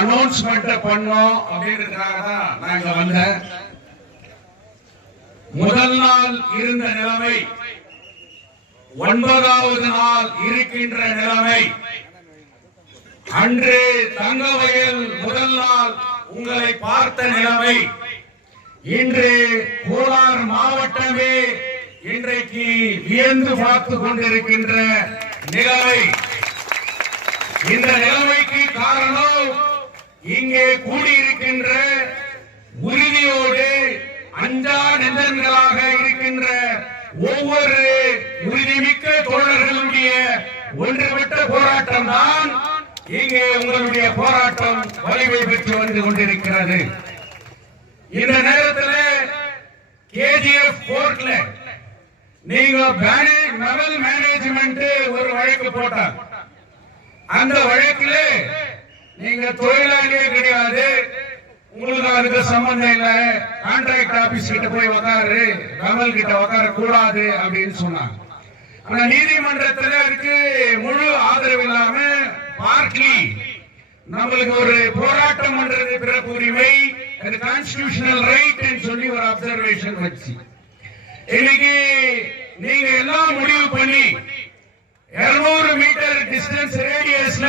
Announcement பண்ணோம் அப்படின்றதுக்காக தான் நான் இங்க வந்தேன். முதல் நாள் இருந்த நிலைமை, 9வது நாள் இருக்கின்ற நிலைமை, அன்று தங்கவயல் முதல் நாள் உங்களை பார்த்த நிலைமை, இன்று கோலார் மாவட்டமே இன்றைக்கு வியந்து பார்த்து கொண்டிருக்கின்ற நிலைமை. இந்த நிலைமைக்கு காரணம் இங்கே கூடியிருக்கின்ற உறுதியோடு அஞ்சா நெஞ்சன்களாக இருக்கின்ற ஒவ்வொரு உறுதிமிக்க தோழர்களுடைய ஒன்றுபட்ட போராட்டம் தான் இங்கே உங்களுடைய போராட்டம் வலிமை பெற்று வந்து கொண்டிருக்கிறது. இந்த நேரத்தில் கேஜிஎஃப் கோர்ட்ல நீங்க நவல் மேனேஜ்மெண்ட் ஒரு வழக்கு போட்டார். அந்த வழக்கில் நீங்க தொழிலாளியே கிடையாது, உங்களுக்கு அதுக்கு சம்பந்தம் இல்ல, கான்ட்ராக்ட் ஆபீஸ் கிட்ட போய் உட்காரு, நவல் கிட்ட உட்கார கூடாது அப்படின்னு சொன்னாங்க. ஆனா நீதிமன்றத்தில் அதுக்கு முழு ஆதரவு இல்லாம பார்ட்லி நம்மளுக்கு ஒரு போராட்டம் பண்றது பிறப்பு உரிமை, அது கான்ஸ்டிடியூஷனல் ரைட் சொல்லி ஒரு அப்சர்வேஷன் வச்சு இன்னைக்கு நீங்க எல்லாம் முடிவு பண்ணி 200 மீட்டர் டிஸ்டன்ஸ் ரேடியஸ்ல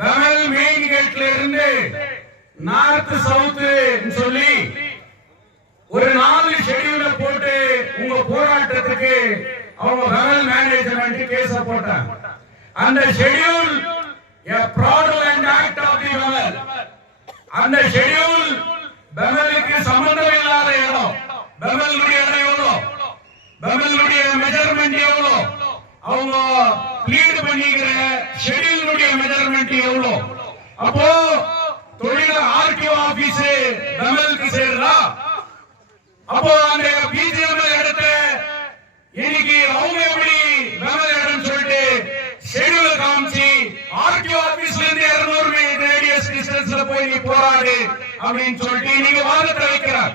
பமல் மெயின் கேட்ல இருந்து நார்த் சவுத் சொல்லி ஒரு 4 ஷெட்யூல போட்டு உங்க போராட்டத்துக்கு அவங்க பமல் மேனேஜ்மெண்ட் கேஸ் போட்டாங்க. அந்த schedule a fraudulent act of the Bamal. அந்த ஷெட்யூல் பமலுக்கு சம்பந்தம் இல்லாத இடம், பமலுடைய இடம் எவ்வளோ, பமலுடைய மெஷர்மெண்ட் எவ்வளோ, அவங்க ப்ளீட் பண்ணிக்கிற ஷெட்யூலுடைய மெஷர்மெண்ட் எவ்வளோ, அப்போ தொழில ஆர்டிஓ ஆபீஸ் பமலுக்கு சேருதா? அப்போ அந்த பிஜிஎம்எல் இடத்தை இன்னைக்கு அவங்க எப்படி பமல் இடம் சொல்லிட்டு ஷெட்யூல காமிச்சு ஆர்டிஓ ஆபீஸ்ல இருந்து 200 மீட்டர் ரேடியஸ் டிஸ்டன்ஸ்ல போய் நீ போராடு அப்படின்னு சொல்லிட்டு நீங்க வாதத்தை வைக்கிறார்.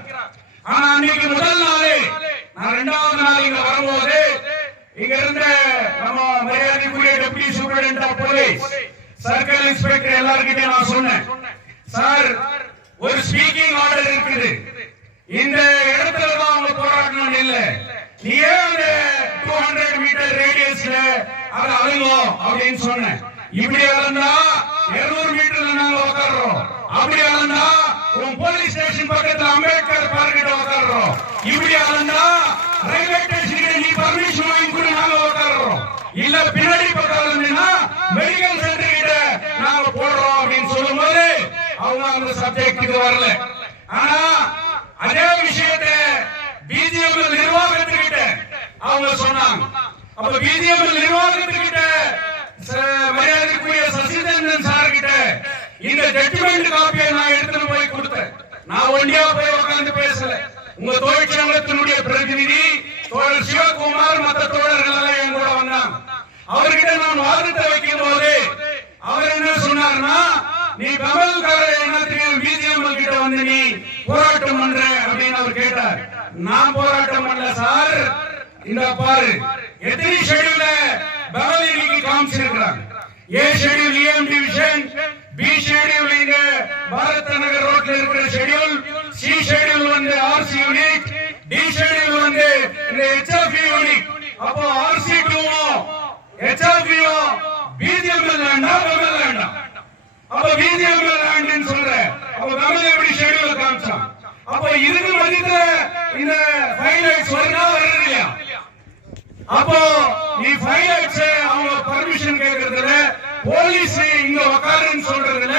ஆனா அன்னைக்கு முதல் நாளே நான் 2வது நாள் இங்க வரும்போது இங்க இருந்த நம்ம மரியாதைக்குரிய deputy superintendent of police, circle inspector எல்லார்கிட்டயும் நான் சொன்னேன், சார் ஒரு ஸ்பீக்கிங் ஆர்டர் இருக்குது, இந்த இடத்துல தான் அவங்க போராடணும் இல்ல, நீ ஏன் 200 மீட்டர் ரேடியஸ்ல அது அழுங்கும் அப்படின்னு சொன்னேன். இப்படி அழுந்தா 200 மீட்டர்ல நாங்க உட்கார்றோம், அப்படி அழுந்தா உன் போலீஸ் ஸ்டேஷன் பக்கத்துல அம்பேத்கர் பார்க் கிட்ட உட்கார்றோம், இப்படி அழுந்தா ரயில்வே ஸ்டேஷனுக்கு நீ பர்மிஷன் வாங்கி கூட நாங்க உட்கார்றோம், இல்ல பின்னாடி பக்கம் அழுந்தா மெடிக்கல் சென்டர் கிட்ட நாங்க போடுறோம் அப்படின்னு சொல்லும் போது அவங்க அந்த சப்ஜெக்டுக்கு வரல. ஆனா அதே விஷயத்தை பிஜிஎம்எல் நிர்வாகத்துக்கிட்ட அவங்க சொன்னாங்க. அப்ப பிஜிஎம்எல் நிர்வாகத்துக்கிட்ட மரியாதைக்குரிய சசிதரன் சார் கிட்ட இந்த ஜட்ஜ்மெண்ட் காப்பியை நான் எடுத்துட்டு போய் கொடுத்தேன். நான் ஒண்டியா போய் உட்கார்ந்து பேசல, உங்க தொழிற்சங்கத்தினுடைய பிரதிநிதி தோழர் சிவகுமார் மற்ற தோழர்கள் எல்லாம் என் கூட வந்தாங்க. அவர்கிட்ட நான் வாதத்தை வைக்கும் போது அவர் என்ன சொன்னார்னா, நீ பமல் பிஜிஎம்எல் கிட்ட வந்து நீ போராட்டம் பண்ற அப்படின்னு அவர் கேட்டார். நான் போராட்டம் பண்ணல சார், இந்த பாரு எத்தனை ஷெட்யூல்ல பமல் இன்னைக்கு காமிச்சிருக்காங்க. A schedule EM division, B schedule இங்க பாரத் நகர் ரோட்ல இருக்கிற ஷெட்யூல், சி ஷெட்யூல் வந்து RC யூனிட், டி ஷெட்யூல் வந்து இந்த HF யூனிட். அப்போ RC2 HF பிஜிஎம்எல் வேண்டாம், பமல் வேண்டாம். அப்ப பிஜிஎம்எல் வேண்டாம்னு சொல்ற, அப்ப பமல் எப்படி ஷெட்யூல் காமிச்சான்? அப்ப இதுக்கு மதித்த இந்த ஃபைலைட்ஸ் வருதா வரலையா? அப்போ நீ ஃபைலைட்ஸ் அவங்க பர்மிஷன் கேக்குறதுல, போலீஸ் இங்க உட்காருன்னு சொல்றதுல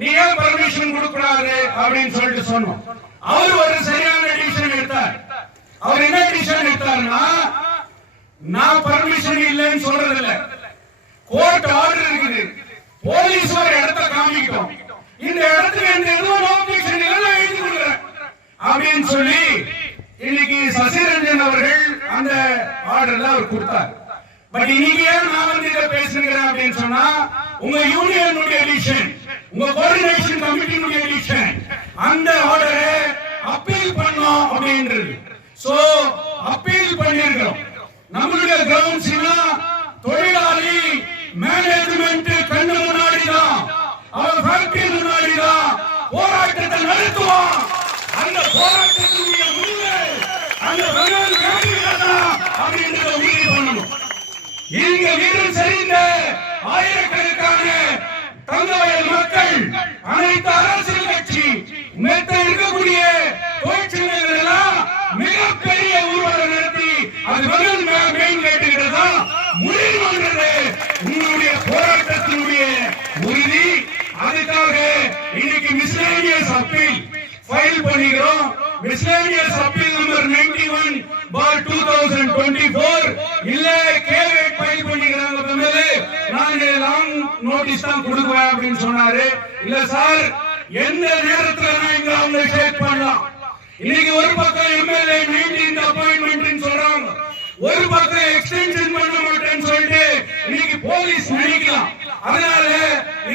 நீ ஏன் பர்மிஷன் கொடுக்கூடாது அப்படின்னு சொல்லிட்டு சொன்னோம். அவர் ஒரு சரியான டிசிஷன் எடுத்தார். அவர் என்ன டிசிஷன் எடுத்தாருன்னா, நான் பர்மிஷன் இல்லைன்னு சொல்றது இல்ல, கோர்ட் ஆர்டர் இருக்குது, போலீஸ் ஒரு இடத்தை காமிக்கும், இந்த இடத்துக்கு எந்த எதுவும் ஆப்ஜெக்ஷன் இல்லை எழுதி கொடுக்குறேன் அப்படின்னு சொல்லி இன்னைக்கு சசிரஞ்சன் அவர்கள் அந்த ஆர்டர்ல அவர் கொடுத்தார். பட் இன்னைக்கு ஏன் நான் வந்து இதை பேசுகிறேன் அப்படின்னு சொன்னா, உங்க யூனியனுடைய எடிஷன், உங்க கோஆர்டினேஷன் கமிட்டியினுடைய எடிஷன் அந்த ஆர்டரை அப்பீல் பண்ணோம் அப்படின்றது. சோ அப்பீல் பண்ணிருக்கோம். நம்மளுடைய கிரவுண்ட்ஸ் தொழிலாளி மேனேஜ்மெண்ட் கண்ணு முன்னாடி தான் அவர் வாழ்க்கை முன்னாடிதான் போராட்டத்தை நடத்துவோம். அந்த போராட்டத்தினுடைய முடிவு அந்த அப்படின்றத உறுதி பண்ணணும். இங்க வீரம் சரிந்த ஆயிரக்கணக்கான தங்கவயல் மக்கள், அனைத்து அரசியல் கட்சி மெத்த இருக்கக்கூடிய தொழிற்சங்கங்கள் எல்லாம் மிகப்பெரிய ஊர்வலம் நடத்தி அது மெயின் கேட்டுக்கிறதா முடிவு பண்றது உங்களுடைய போராட்டத்தினுடைய உறுதி. அதுக்காக இன்னைக்கு மிஸ்லேனியஸ் அப்பீல் ஃபைல் பண்ணிக்கிறோம். மிஸ்லேனியஸ் அப்பீல் நம்பர் 91/2024 இல்ல கேவேட் ஃபைல் பண்ணிக்கிறாங்க. நான் லாங் நோட்டீஸ் தான் கொடுக்குவேன் அப்படின்னு சொன்னாரு. இல்ல சார், எந்த நேரத்துல நான் இங்க அவங்க ஷேக் பண்ணலாம். இன்னைக்கு ஒரு பக்கம் எம்எல்ஏ 19th அப்பாயின்மெண்ட் சொல்றாங்க, ஒரு பக்கம் எக்ஸ்டென்ஷன் பண்ண மாட்டேன்னு சொல்லிட்டு இன்னைக்கு போலீஸ் நினைக்கலாம். அதனால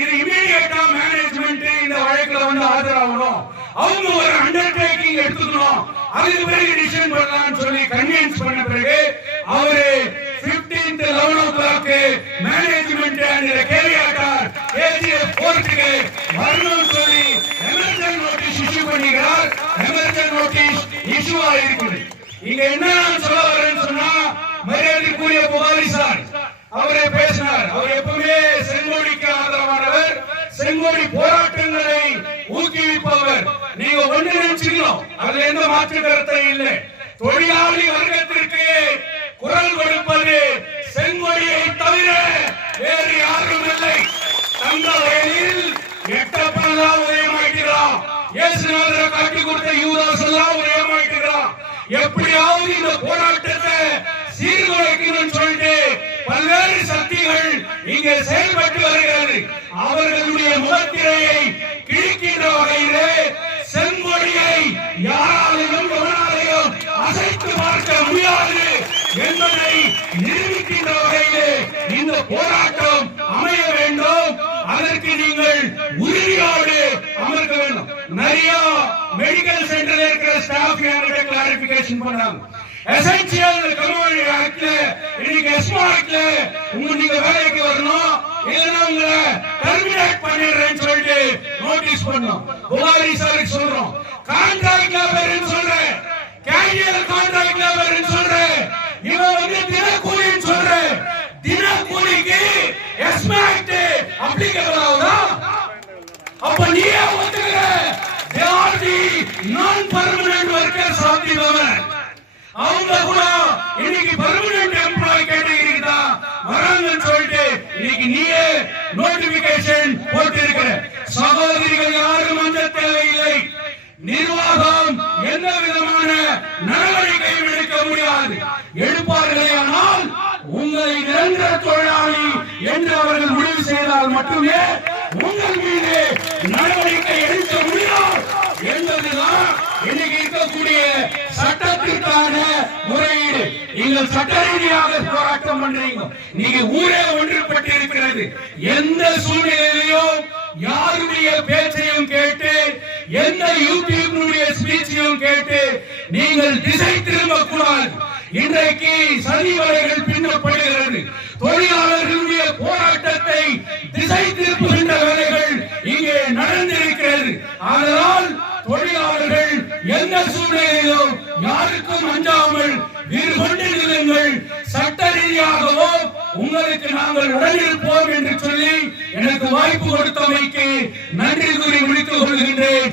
இது இமீடியட்டா மேனேஜ்மெண்ட் இந்த வழக்குல வந்து ஆஜராகணும், அவங்க ஒரு அண்டர்டேக்கிங் எடுத்துக்கணும், அதுக்கு பிறகு டிசிஷன் பண்ணலாம்னு சொல்லி கன்வின்ஸ் பண்ண பிறகு அவரு 15th 11 o'clock மேனேஜ்மெண்ட் அந்த கேரியாட்டார் ஏஜிஎஃப் கோர்ட்டுக்கு வரணும்னு சொல்லி எமர்ஜென்சி நோட்டீஸ் இஷ்யூ பண்ணிக்கிறார். எமர்ஜென்சி நோட்டீஸ் இஷ்யூ ஆயிருக்குது. இங்க என்ன சொல்ல வரேன்னு சொன்னா, மரியாதைக்குரிய புகாரி சார் அவரே பேசினார். அவர் எப்பவுமே செங்கோடிக்கு ஆதரவானவர், செங்கோடி போராட்டங்களை ஊக்குவிப்பவர். நீங்க ஒண்ணு நினைச்சுக்கணும், அதுல எந்த மாற்று கருத்தை இல்லை. தொழிலாளி வர்க்கத்திற்கு குரல் கொடுப்பது செங்கோடியை தவிர வேறு யாரும் இல்லை. தங்க வயலில் எட்டப்பெல்லாம் உதயமாக்கிறான், இயேசுநாதரை காட்டி கொடுத்த யூதாஸ் எல்லாம் உதயமாக்கிறான். எப்படியாவது இந்த போராட்டத்தை சீர்குலைக்கணும்னு சொல்லிட்டு பல்வேறு சக்திகள் இங்கே செயல்பட்டு வருகிறது. அவர்களுடைய முகத்திரையை கிழிக்கின்ற வகையிலே செங்கொடியை யாராலையும் எவனாலையும் அசைத்து பார்க்க முடியாது என்பதை நிரூபிக்கின்ற வகையிலே இந்த போராட்டம் அமைய வேண்டும். அதற்கு நீங்கள் உறுதியோடு அமர்க்க வேண்டும். நிறைய மெடிக்கல் சென்டர்ல இருக்கிற ஸ்டாஃப் என்கிட்ட கிளாரிபிகேஷன் பண்ணாங்க. எசென்சியல் கம்யூனிட்டி ஆக்ட்ல இன்னைக்கு எஸ்மா ஆக்ட்ல நீங்க வேலைக்கு வரணும், இல்லைன்னா உங்களை டெர்மினேட் பண்ணிடுறேன்னு சொல்லிட்டு நோட்டீஸ் பண்ணோம். புகாரி சாருக்கு சொல்றோம், கான்ட்ராக்ட் லேபர்னு சொல்றேன், கேஷியர் கான்ட்ராக்ட் லேபர்னு சொல்றேன், இவன் வந்து தினக்கூலின்னு சொல்றேன். தினக்கூலிக்கு எஸ்மா ஆக்ட் அப்ளிகபிள் ஆகுதா? அப்ப நீயே ஒத்துக்கிற they are the non-permanent workers of the government. அவங்க கூட இன்னைக்கு பெர்மனன்ட் எம்ப்ளாய் கேட்டகரிக்கு தான் வராங்கன்னு சொல்லிட்டு இன்னைக்கு நீயே நோட்டிபிகேஷன் போட்டிருக்கிற. சகோதரிகள் யாரும் அந்த தேவையில்லை. நிர்வாகம் எந்த விதமான நடவடிக்கையும் எடுக்க முடியாது. எடுப்பார்களே ஆனால் உங்களை நிரந்தர தொழிலாளி என்று அவர்கள் முடிவு செய்தால் மட்டுமே உங்கள் மீது நடவடிக்கை எடுக்க முடியும் என்பதுதான் இன்னைக்கு இருக்கக்கூடிய சட்டத்திற்கான முறையீடு. நீங்கள் சட்ட ரீதியாக போராட்டம் பண்றீங்க, நீங்க ஊரே ஒன்றுபட்டு இருக்கிறது. எந்த சூழ்நிலையிலும் யாருடைய பேச்சையும் கேட்டு, எந்த யூடியூப் ஸ்பீச்சையும் கேட்டு நீங்கள் திசை திரும்ப கூடாது. இன்றைக்கு சதி வலைகள் பின்னப்படுகிறது. தொழிலாளர்களுடைய போராட்டத்தை திசை திருப்புகின்ற வேலைகள் இங்கே நடந்திருக்கிறது. அதனால் தொழிலாளர்கள் எந்த சூழ்நிலையிலும் யாருக்கும் அஞ்சாமல் வீறு கொண்டு நில்லுங்கள். சட்ட ரீதியாகவோ உங்களுக்கு நாங்கள் உடனிருப்போம் என்று சொல்லி எனக்கு வாய்ப்பு கொடுத்தமைக்கு நன்றி கூறி முடித்துக் கொள்கின்றேன்.